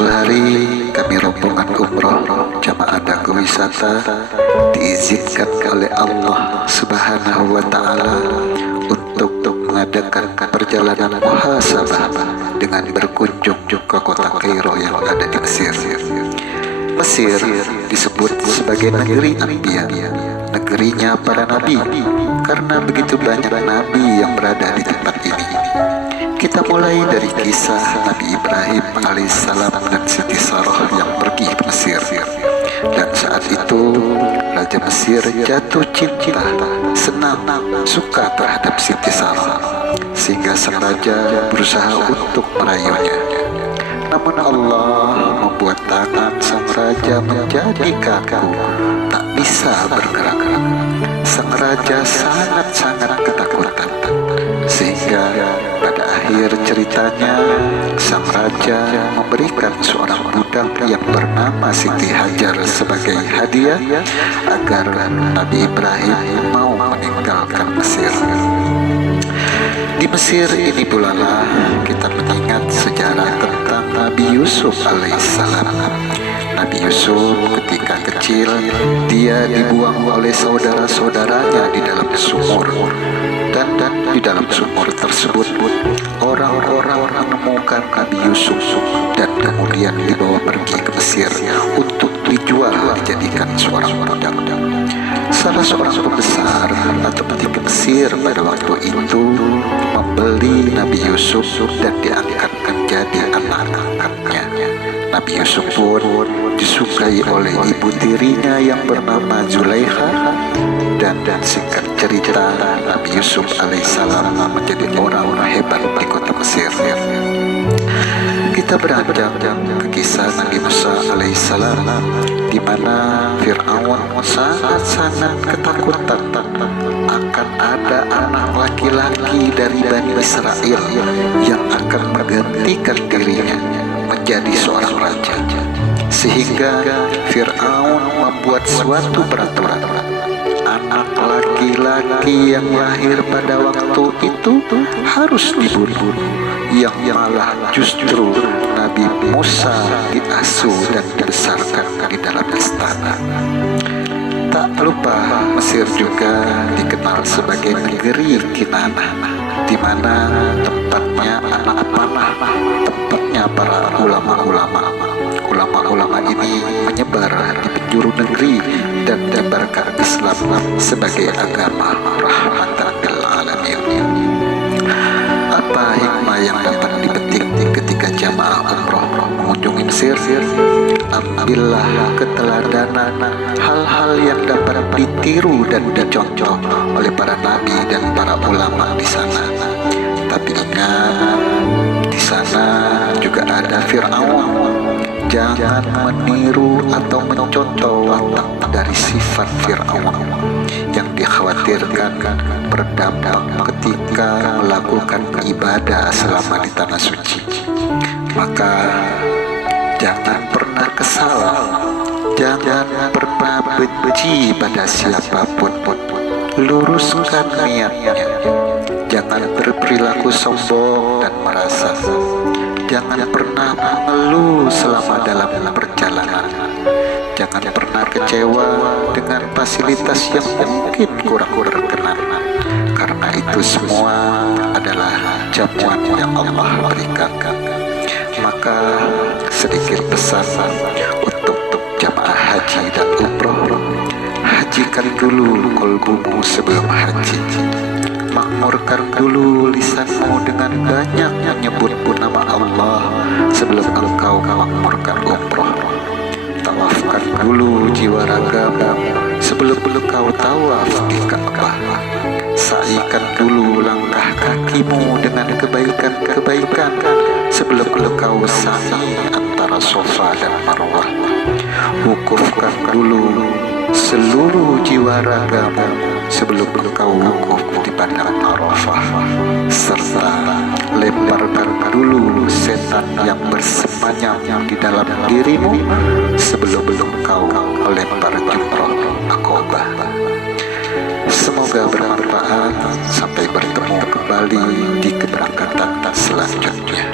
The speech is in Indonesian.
Suatu hari kami rombongan umroh jamaah dago wisata diizinkan oleh Allah Subhanahu wa Ta'ala untuk mengadakan perjalanan muhasabah dengan berkunjung ke kota Kairo yang ada di Mesir. Mesir disebut sebagai negeri Anbiya, negerinya para nabi, karena begitu banyak nabi yang berada di tempat ini. Kita mulai dari kisah Nabi Ibrahim alaihissalam dan Siti Sarah yang pergi ke Mesir. Dan saat itu Raja Mesir jatuh cinta, senang, suka terhadap Siti Sarah, sehingga sang raja berusaha untuk merayunya. Namun Allah membuat tangan sang raja menjadi kaku, tak bisa bergerak. Sang raja sangat-sangat ketakutan, sehingga pada akhir ceritanya sang raja memberikan seorang budak yang bernama Siti Hajar sebagai hadiah agar Nabi Ibrahim mau meninggalkan Mesir. Di Mesir ini pula lah kita mengingat sejarah tentang Nabi Yusuf alaihissalam. Nabi Yusuf ketika kecil dia dibuang oleh saudara-saudaranya di dalam sumur, dan di dalam sumur tersebut orang-orang menemukan Nabi Yusuf dan kemudian dibawa pergi ke Mesir untuk dijual dijadikan seorang budak. Salah seorang pembesar atau petinggi Mesir pada waktu itu membeli Nabi Yusuf dan diangkat menjadi anak-anaknya. Nabi Yusuf pun disukai oleh ibu tirinya yang bernama Zulaikha, dan singkat cerita Nabi Yusuf alaihissalam menjadi orang hebat di kota Mesir. Kita beranjak ke kisah Nabi Musa alaihissalam, di mana Fir'aun sangat-sangat ketakutan akan ada anak laki-laki dari Bani Israel yang akan menggantikan dirinya menjadi seorang raja, sehingga Fir'aun membuat suatu peraturan. Anak laki-laki yang lahir pada waktu itu harus dibunuh, yang malah justru Nabi Musa diasuh dan dibesarkan di dalam istana. Tak lupa Mesir juga dikenal sebagai negeri Kinanah, di mana tempatnya anak panah, tempatnya para ulama-ulama. Ulama-ulama ini menyebar di penjuru negeri dan menyebarkan Islam sebagai agama rahmatan lil alamin. Apa hikmah yang dapat dipetik ketika jamaah umroh mengunjungi Mesir? Ambillah keteladanan hal-hal yang dapat ditiru dan dicontoh oleh para nabi dan para ulama di sana. Tapi ingat, di sana juga ada Fir'aun. Jangan meniru atau mencontoh watak dari sifat Fir'aun yang dikhawatirkan berdampak ketika melakukan ibadah selama di tanah suci. Maka jangan pernah kesal, jangan pernah benci pada siapapun. Luruskan niatnya. Jangan berperilaku sombong dan merasa. Jangan pernah mengeluh selama dalam perjalanan. Jangan pernah kecewa dengan fasilitas yang mungkin kurang berkenan, karena itu semua adalah jamuan yang Allah berikan. Maka sedikit pesan untuk jamaah haji dan umroh: hajikan dulu kolbumu sebelum haji. Makmurkan dulu lisanmu dengan banyak menyebut nama Allah sebelum engkau makmurkan umroh. Tawafkan dulu jiwa ragamu sebelum engkau tawaf di Ka'bah. Sa'ikan dulu langkah kakimu dengan kebaikan-kebaikan sebelum engkau sa'i antara Safa dan Marwah. Wukufkan dulu seluruh jiwa ragamu sebelum engkau wukuf di Padang Arafah, serta lemparkan dulu setan yang bersemayam di dalam dirimu sebelum engkau melempar jumroh Aqabah. Semoga bermanfaat. Sampai bertemu kembali di keberangkatan selanjutnya.